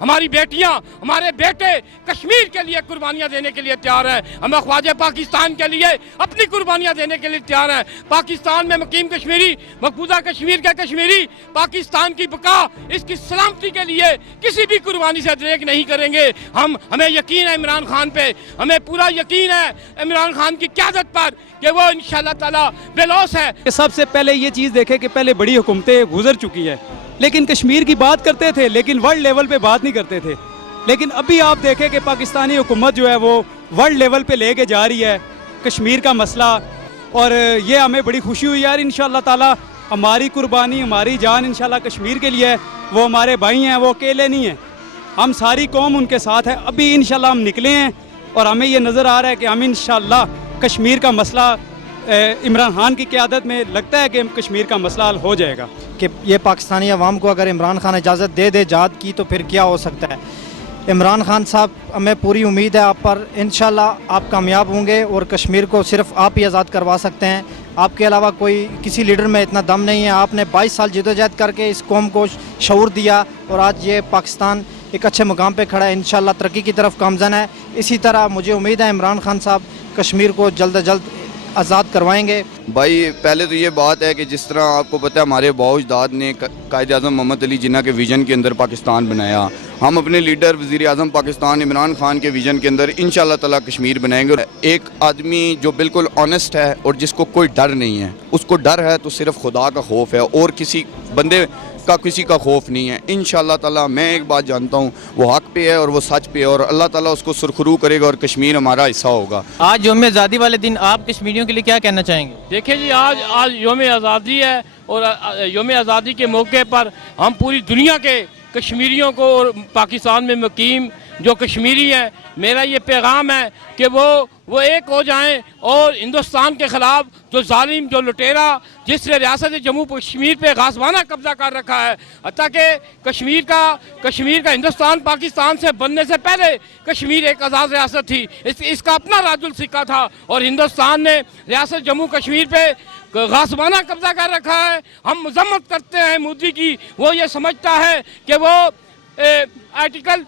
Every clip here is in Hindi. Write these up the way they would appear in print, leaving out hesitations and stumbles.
हमारी बेटियां, हमारे बेटे कश्मीर के लिए कुर्बानियां देने के लिए तैयार हैं। हम ख्वाजा पाकिस्तान के लिए अपनी कुर्बानियां देने के लिए तैयार हैं। पाकिस्तान में मुकीम कश्मीरी, मकबूजा कश्मीर के कश्मीरी पाकिस्तान की बका, इसकी सलामती के लिए किसी भी कुर्बानी से दरेक नहीं करेंगे। हमें यकीन है इमरान खान पे, हमें पूरा यकीन है इमरान खान की क़यादत पर कि वो इंशाअल्लाह ताला बेलौस है। सबसे पहले ये चीज़ देखें कि पहले बड़ी हुकूमतें गुजर चुकी है, लेकिन कश्मीर की बात करते थे, लेकिन वर्ल्ड लेवल पे बात नहीं करते थे। लेकिन अभी आप देखें कि पाकिस्तानी हुकूमत जो है वो वर्ल्ड लेवल पे लेके जा रही है कश्मीर का मसला, और ये हमें बड़ी खुशी हुई यार। इंशाअल्लाह ताला हमारी कुर्बानी, हमारी जान इंशाअल्लाह कश्मीर के लिए है। वो हमारे भाई हैं, वो अकेले नहीं हैं, हम सारी कौम उनके साथ है। अभी इंशाअल्लाह हम निकले हैं और हमें ये नज़र आ रहा है कि हम इंशाअल्लाह कश्मीर का मसला इमरान खान की क़यादत में लगता है कि कश्मीर का मसला हल हो जाएगा। कि ये पाकिस्तानी अवाम को अगर इमरान खान इजाज़त दे दे जात की तो फिर क्या हो सकता है। इमरान खान साहब, हमें पूरी उम्मीद है आप पर, इंशाल्लाह आप कामयाब होंगे और कश्मीर को सिर्फ आप ही आज़ाद करवा सकते हैं। आपके अलावा कोई किसी लीडर में इतना दम नहीं है। आपने 22 साल जदोजहद करके इस कौम को शऊर दिया और आज ये पाकिस्तान एक अच्छे मुकाम पे खड़ा है, इंशाल्लाह तरक्की की तरफ गामज़न है। इसी तरह मुझे उम्मीद है इमरान खान साहब कश्मीर को जल्द अज जल्द आज़ाद करवाएंगे। भाई पहले तो ये बात है कि जिस तरह आपको पता है हमारे बाउजदाद ने कायद-ए-आज़म मोहम्मद अली जिन्ना के विज़न के अंदर पाकिस्तान बनाया, हम अपने लीडर वज़ीर-ए-आज़म पाकिस्तान इमरान खान के विज़न के अंदर इंशाअल्लाह ताला कश्मीर बनाएंगे। एक आदमी जो बिल्कुल ऑनेस्ट है और जिसको कोई डर नहीं है, उसको डर है तो सिर्फ खुदा का खौफ है और किसी बंदे का किसी का खौफ नहीं है। इंशाअल्लाह ताला मैं एक बात जानता हूँ, वो हक पे है और वो सच पे है और अल्लाह ताला उसको सुरखरू करेगा और कश्मीर हमारा हिस्सा होगा। आज यौम आज़ादी वाले दिन आप कश्मीरियों के लिए क्या कहना चाहेंगे? देखिए जी, आज यौम आज़ादी है और यौम आज़ादी के मौके पर हम पूरी दुनिया के कश्मीरियों को और पाकिस्तान में मुकीम जो कश्मीरी हैं, मेरा ये पैगाम है कि वो एक हो जाएं और हिंदुस्तान के ख़िलाफ़ जो जालिम, जो लुटेरा जिसने रियासत जम्मू कश्मीर पे गासबाना कब्जा कर रखा है, हत्ता कि कश्मीर का हिंदुस्तान पाकिस्तान से बनने से पहले कश्मीर एक आज़ाद रियासत थी, इसका अपना राजुल सिक्का था और हिंदुस्तान ने रियासत जम्मू कश्मीर पे गासबाना कब्जा कर रखा है। हम मजम्मत करते हैं मोदी की, वो ये समझता है कि वो आर्टिकल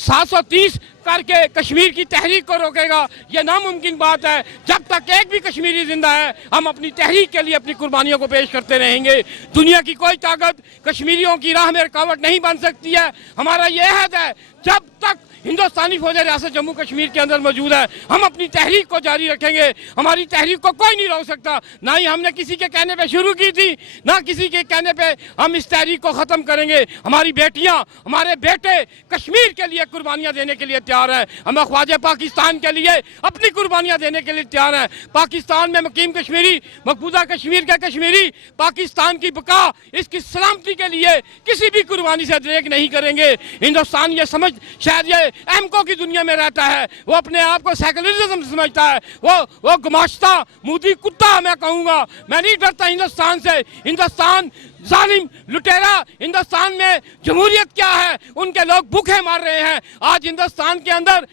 730 करके कश्मीर की तहरीक को रोकेगा। ये नामुमकिन बात है। जब तक एक भी कश्मीरी जिंदा है, हम अपनी तहरीक के लिए अपनी कुर्बानियों को पेश करते रहेंगे। दुनिया की कोई ताकत कश्मीरियों की राह में रुकावट नहीं बन सकती है। हमारा ये अहद है, जब तक हिंदुस्तानी फौजें रियासत जम्मू कश्मीर के अंदर मौजूद है, हम अपनी तहरीक को जारी रखेंगे। हमारी तहरीक को कोई नहीं रोक सकता। ना ही हमने किसी के कहने पे शुरू की थी, ना किसी के कहने पे हम इस तहरीक को ख़त्म करेंगे। हमारी बेटियां, हमारे बेटे कश्मीर के लिए कुर्बानियां देने के लिए तैयार हैं। हम ख्वाजा पाकिस्तान के लिए अपनी कुर्बानियां देने के लिए तैयार हैं। पाकिस्तान में मुकीम कश्मीरी, मकबूजा कश्मीर के कश्मीरी पाकिस्तान की बका, इसकी सलामती के लिए किसी भी कुर्बानी से दरेक नहीं करेंगे। हिंदुस्तान ये समझ, शायद ये एमको की दुनिया में रहता है, वो अपने आप को सेकुलरिज्म समझता है, वो गुमाश्ता मुदी कुत्ता मैं कहूँगा। मैं नहीं डरता हिंदुस्तान से। हिंदुस्तान जालिम लुटेरा, हिंदुस्तान में जमहूरियत क्या है, उनके लोग भूखे मार रहे हैं। आज हिंदुस्तान के अंदर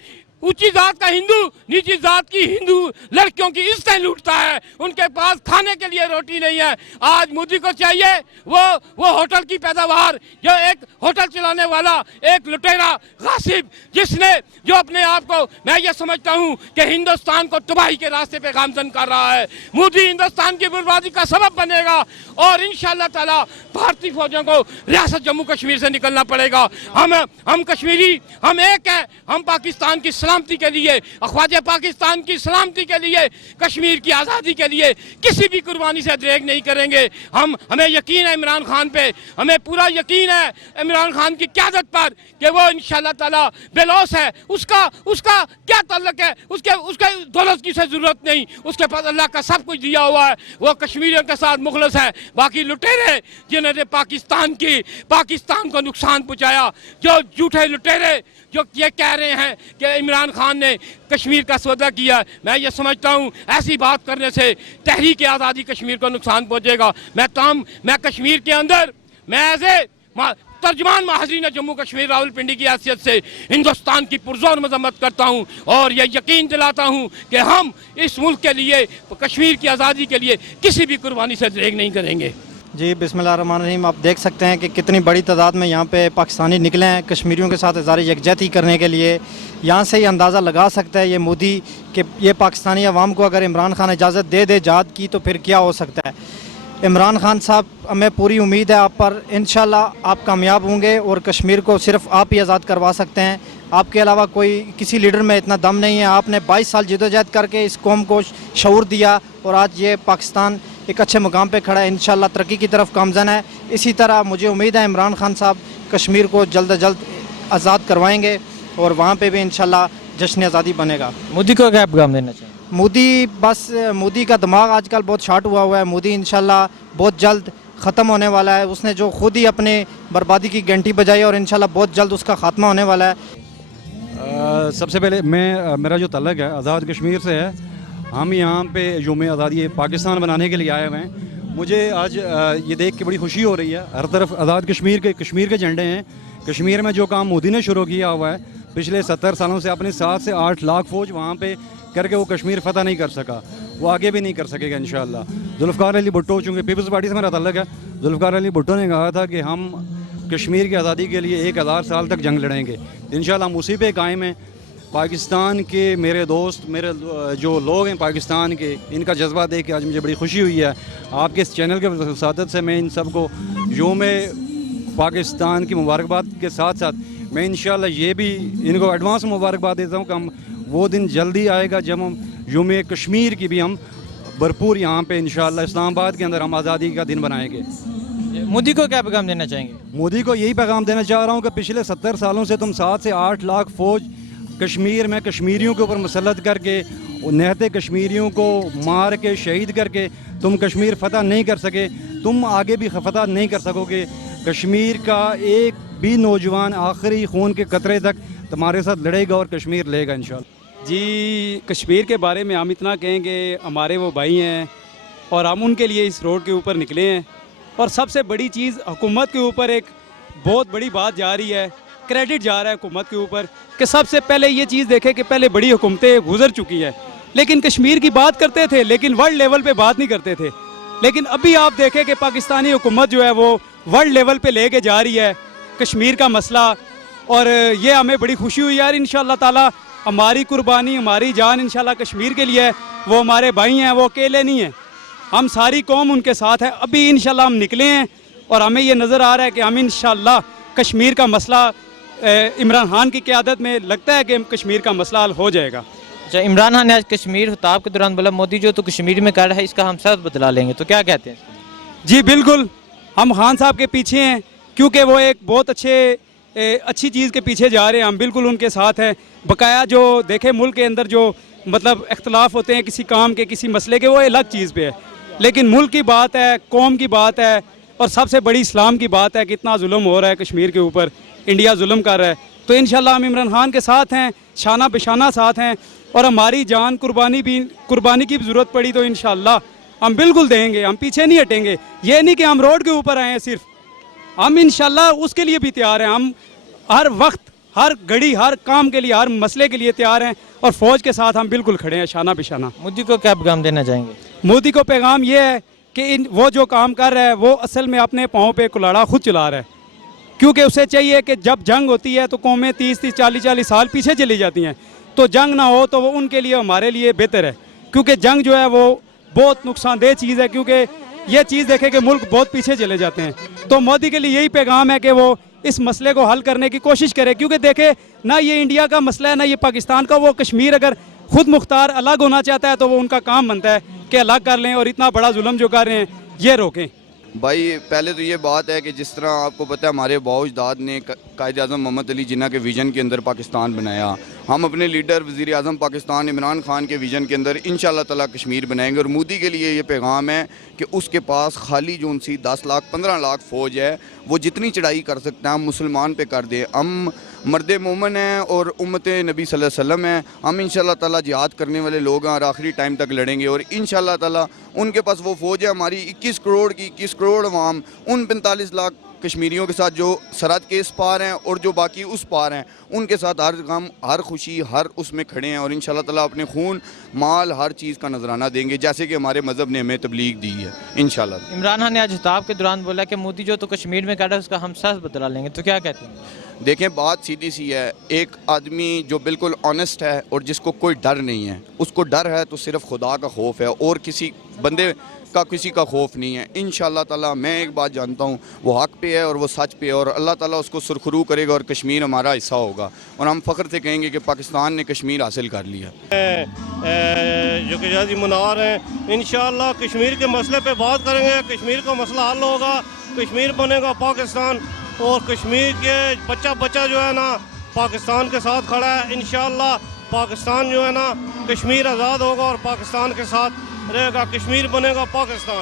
ऊंची जात का हिंदू नीची जात की हिंदू लड़कियों की इज्जतें लूटता है, उनके पास खाने के लिए रोटी नहीं है। आज मोदी को चाहिए वो होटल की पैदावार, जो एक होटल चलाने वाला एक लुटेरा गासिब, जिसने जो अपने आप को, मैं ये समझता हूँ कि हिंदुस्तान को तबाही के रास्ते पे गामजन कर रहा है। मोदी हिंदुस्तान की बर्बादी का सबब बनेगा और इंशाअल्लाह ताला भारतीय फौजों को रियासत जम्मू कश्मीर से निकलना पड़ेगा। हम कश्मीरी, हम एक हैं। हम पाकिस्तान की सलामती के लिए, ख्वाजा पाकिस्तान की सलामती के लिए, कश्मीर की आज़ादी के लिए किसी भी कुर्बानी से दरेक नहीं करेंगे। हमें यकीन है इमरान खान पे, हमें पूरा यकीन है इमरान खान की क़यादत पर कि वो इंशाअल्लाह ताला बेलौस है। उसका क्या तल्लक है, उसके दौलत की से ज़रूरत नहीं, उसके पास अल्लाह का सब कुछ दिया हुआ है। वो कश्मीरियों के साथ मुखलस है। बाकी लुटेरे जिन्होंने पाकिस्तान को नुकसान पहुँचाया, जो झूठे लुटेरे जो ये कह रहे हैं कि इमरान खान ने कश्मीर का सौदा किया, मैं ये समझता हूँ ऐसी बात करने से तहरीक आज़ादी कश्मीर को नुकसान पहुँचेगा। मैं कश्मीर के अंदर, मैं एज ए तर्जमान महाजरीन जम्मू कश्मीर रावलपिंडी की हैसियत से हिंदुस्तान की पुरजोर मजम्मत करता हूँ और ये यकीन दिलाता हूँ कि हम इस मुल्क के लिए, कश्मीर की आज़ादी के लिए किसी भी कुर्बानी से दरेक नहीं करेंगे। जी बिस्मिल्लाहिर्रहमानिर्रहीम। आप देख सकते हैं कि कितनी बड़ी तादाद में यहाँ पे पाकिस्तानी निकले हैं कश्मीरियों के साथ इज़हार यकजहती करने के लिए। यहाँ से ये अंदाज़ा लगा सकता है ये मोदी कि ये पाकिस्तानी अवाम को अगर इमरान खान इजाज़त दे दे जहाद की तो फिर क्या हो सकता है। इमरान खान साहब, हमें पूरी उम्मीद है आप पर, इंशाल्लाह आप कामयाब होंगे और कश्मीर को सिर्फ आप ही आज़ाद करवा सकते हैं। आपके अलावा कोई किसी लीडर में इतना दम नहीं है। आपने 22 साल जदोजहद करके इस कौम को शऊर दिया और आज ये पाकिस्तान एक अच्छे मुकाम पे खड़ा है, इंशाल्लाह तरक्की की तरफ गामज़न है। इसी तरह मुझे उम्मीद है इमरान खान साहब कश्मीर को जल्द अज जल्द आज़ाद करवाएंगे और वहाँ पे भी इंशाल्लाह जश्न आज़ादी बनेगा। मोदी को क्या पैगाम देना चाहिए? मोदी का दिमाग आजकल बहुत शार्ट हुआ है। मोदी इंशाल्लाह बहुत जल्द ख़त्म होने वाला है। उसने जो खुद ही अपने बर्बादी की घंटी बजाई और इंशाल्लाह बहुत जल्द उसका ख़ात्मा होने वाला है। सबसे पहले मेरा जो तल्लक है आज़ाद कश्मीर से है। हम यहाँ पे यौम आज़ादी पाकिस्तान बनाने के लिए आए हुए हैं। मुझे आज ये देख के बड़ी खुशी हो रही है। हर तरफ आज़ाद कश्मीर के झंडे हैं। कश्मीर में जो काम मोदी ने शुरू किया हुआ है पिछले 70 सालों से, अपने 7 से 8 लाख फ़ौज वहाँ पे करके वो कश्मीर फ़तह नहीं कर सका, वो आगे भी नहीं कर सकेगा इंशाल्लाह। जुल्फ़िकार अली भुट्टो, चूँकि पीपल्स पार्टी से मेरा तल्लक है, जुल्फ़िकार अली भुट्टो ने कहा था कि हम कश्मीर की आज़ादी के लिए 1000 साल तक जंग लड़ेंगे। इंशाल्लाह हम उसी पे कायम हैं। पाकिस्तान के मेरे दोस्त, मेरे जो लोग हैं पाकिस्तान के, इनका जज्बा देख के आज मुझे बड़ी खुशी हुई है। आपके इस चैनल के वसादत से मैं इन सबको यौम पाकिस्तान की मुबारकबाद के साथ साथ मैं इंशाल्लाह ये भी इनको एडवांस मुबारकबाद देता हूँ कि हम वो दिन जल्दी आएगा जब हम यौम कश्मीर की भी हम भरपूर यहाँ पे इंशाल्लाह इस्लामाबाद के अंदर हम आज़ादी का दिन बनाएंगे। मोदी को क्या पैगाम देना चाहेंगे? मोदी को यही पैगाम देना चाह रहा हूँ कि पिछले 70 सालों से तुम 7 से 8 लाख फ़ौज कश्मीर में कश्मीरियों के ऊपर मुसल्लत करके, निहते कश्मीरियों को मार के शहीद करके तुम कश्मीर फ़तह नहीं कर सके। तुम आगे भी फ़तह नहीं कर सकोगे। कश्मीर का एक भी नौजवान आखिरी खून के कतरे तक तुम्हारे साथ लड़ेगा और कश्मीर लेगा इंशाल्लाह। जी, कश्मीर के बारे में हम इतना कहेंगे, हमारे वो भाई हैं और हम उनके लिए इस रोड के ऊपर निकले हैं। और सबसे बड़ी चीज़, हुकूमत के ऊपर एक बहुत बड़ी बात जा रही है, क्रेडिट जा रहा है हुकूमत के ऊपर कि सबसे पहले ये चीज़ देखें कि पहले बड़ी हुकूमतें गुजर चुकी है लेकिन कश्मीर की बात करते थे लेकिन वर्ल्ड लेवल पे बात नहीं करते थे। लेकिन अभी आप देखें कि पाकिस्तानी हुकूमत जो है वो वर्ल्ड लेवल पे लेके जा रही है कश्मीर का मसला। और ये हमें बड़ी खुशी हुई यार। इंशाल्लाह ताला हमारी कुर्बानी, हमारी जान इंशाल्लाह कश्मीर के लिए है। वो हमारे भाई हैं, वो अकेले नहीं हैं, हम सारी कौम उनके साथ है। अभी इंशाल्लाह हम निकले हैं और हमें ये नज़र आ रहा है कि हम इंशाल्लाह कश्मीर का मसला इमरान खान की क़यादत में लगता है कि कश्मीर का मसला हल हो जाएगा। अच्छा, इमरान खान ने आज कश्मीर खिताब के दौरान बोला मोदी जो तो कश्मीर में कर रहा है इसका हम सब बदला लेंगे, तो क्या कहते हैं? जी बिल्कुल, हम खान साहब के पीछे हैं क्योंकि वो एक बहुत अच्छी चीज़ के पीछे जा रहे हैं। हम बिल्कुल उनके साथ हैं। बकाया जो देखे मुल्क के अंदर जो मतलब इख्तलाफ होते हैं किसी काम के, किसी मसले के, वो अलग चीज़ पे है। लेकिन मुल्क की बात है, कौम की बात है और सबसे बड़ी इस्लाम की बात है कि इतना जुल्म हो रहा है कश्मीर के ऊपर, इंडिया जुल्म कर रहा है। तो इंशाल्लाह हम इमरान खान के साथ हैं, शाना बेशाना साथ हैं और हमारी जान कुर्बानी की भी ज़रूरत पड़ी तो इंशाल्लाह हम बिल्कुल देंगे, हम पीछे नहीं हटेंगे। ये नहीं कि हम रोड के ऊपर आए हैं सिर्फ, हम इंशाल्लाह उसके लिए भी तैयार हैं। हम हर वक्त, हर घड़ी, हर काम के लिए, हर मसले के लिए तैयार हैं और फ़ौज के साथ हम बिल्कुल खड़े हैं शाना बेशाना। मोदी को क्या पैगाम देना चाहेंगे? मोदी को पैगाम ये है कि वो जो काम कर रहा है वो असल में अपने पाँव पे कुल्हाड़ा खुद चला रहा है। क्योंकि उसे चाहिए कि जब जंग होती है तो कौमें 30-30, 40-40 साल पीछे चली जाती हैं। तो जंग ना हो तो वो उनके लिए, हमारे लिए बेहतर है। क्योंकि जंग जो है वो बहुत नुकसानदेह चीज़ है, क्योंकि ये चीज़ देखे कि मुल्क बहुत पीछे चले जाते हैं। तो मोदी के लिए यही पैगाम है कि वो इस मसले को हल करने की कोशिश करे। क्योंकि देखे ना ये इंडिया का मसला है ना ये पाकिस्तान का। वो कश्मीर अगर खुद मुख्तार अलग होना चाहता है तो वो उनका काम बनता है कि अलग कर लें और इतना बड़ा जुल्म जो कर रहे हैं ये रोकें। भाई पहले तो ये बात है कि जिस तरह आपको पता है हमारे बाओजदाद ने कायद-ए-आज़म मोहम्मद अली जिन्ना के विज़न के अंदर पाकिस्तान बनाया। हम अपने लीडर वज़ीर आज़म पाकिस्तान इमरान खान के विज़न के अंदर इंशाल्लाह ताला कश्मीर बनाएंगे। और मोदी के लिए ये पैगाम है कि उसके पास खाली जो उनसी 10 लाख 15 लाख फ़ौज है वो जितनी चढ़ाई कर सकते हैं हम मुसलमान पे कर दें। हम मर्द मोमन हैं और उम्मत नबी सल्लल्लाहु अलैहि वसल्लम हैं। हम इंशाल्लाह ताला जिहाद करने वाले लोग हैं और आखिरी टाइम तक लड़ेंगे। और इंशाल्लाह ताला उनके पास वो फ़ौज है हमारी 21 करोड़ की, 21 करोड़ अवाम, उन 45 लाख कश्मीरियों के साथ जो सरहद के इस पार हैं और जो बाकी उस पार हैं, उनके साथ हर गम, हर खुशी, हर उसमें खड़े हैं और इंशाल्लाह ताला अपने खून, माल, हर चीज़ का नजराना देंगे जैसे कि हमारे मज़हब ने हमें तबलीग दी है इंशाल्लाह। इमरान खान ने आज खिताब के दौरान बोला कि मोदी जो तो कश्मीर में कर रहा है उसका हम सब बदला लेंगे, तो क्या कहते हैं? देखें, बात सीधी सी है। एक आदमी जो बिल्कुल ऑनेस्ट है और जिसको कोई डर नहीं है, उसको डर है तो सिर्फ खुदा का खौफ है और किसी बंदे का किसी का खौफ नहीं है। इंशाल्लाह ताला मैं एक बात जानता हूँ, वो हक पे है और वो सच पे है और अल्लाह ताला उसको सुरखरू करेगा और कश्मीर हमारा हिस्सा होगा और हम फ़ख्र से कहेंगे कि पाकिस्तान ने कश्मीर हासिल कर लिया। जो कि आज़ादी मना रहे हैं, इंशाअल्लाह कश्मीर के मसले पे बात करेंगे, कश्मीर का मसला हल होगा, कश्मीर बनेगा पाकिस्तान और कश्मीर के बच्चा जो है ना पाकिस्तान के साथ खड़ा है। इंशाअल्लाह पाकिस्तान जो है ना, कश्मीर आज़ाद होगा और पाकिस्तान के साथ रहेगा, कश्मीर बनेगा पाकिस्तान।